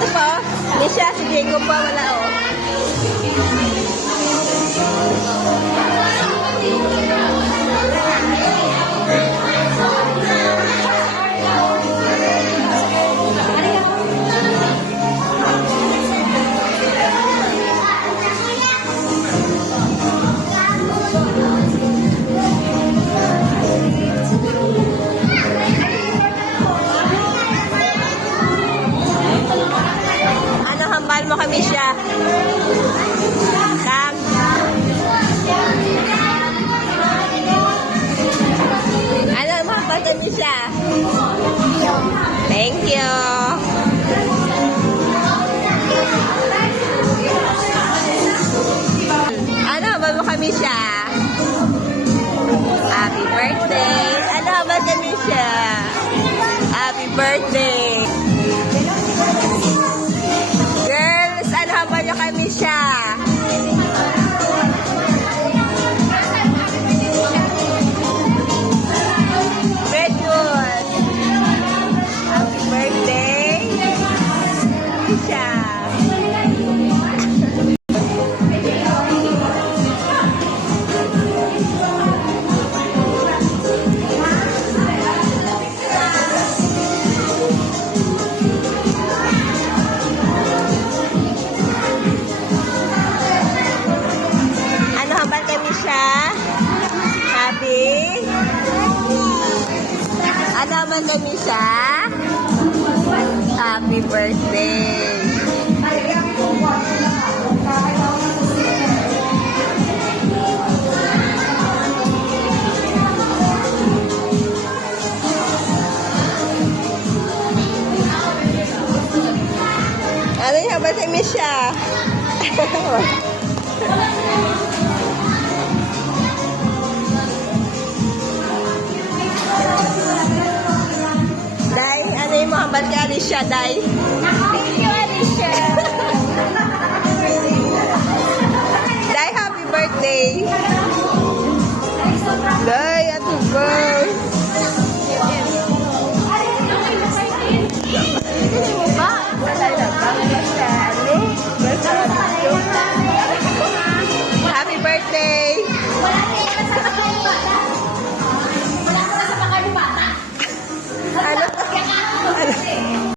Ito po, Misha, si Diego po, wala oh. Ano hambal mo kami siya? Sam? Ano mo hambal kami siya? Thank you. Ano hambal mo kami siya? Happy birthday. Ano hambal kami siya? Happy birthday. Girls, ano hambal nyo kami siya? Very good. Happy birthday. Siya. Ano hambal kami siya? Happy? Ano hambal kami siya? Happy birthday. Ano yung hambal kami siya? Day, ano yung mga hambal kay Alicia, Day? Thank you, Alicia. Day, happy birthday! Day, ato ba?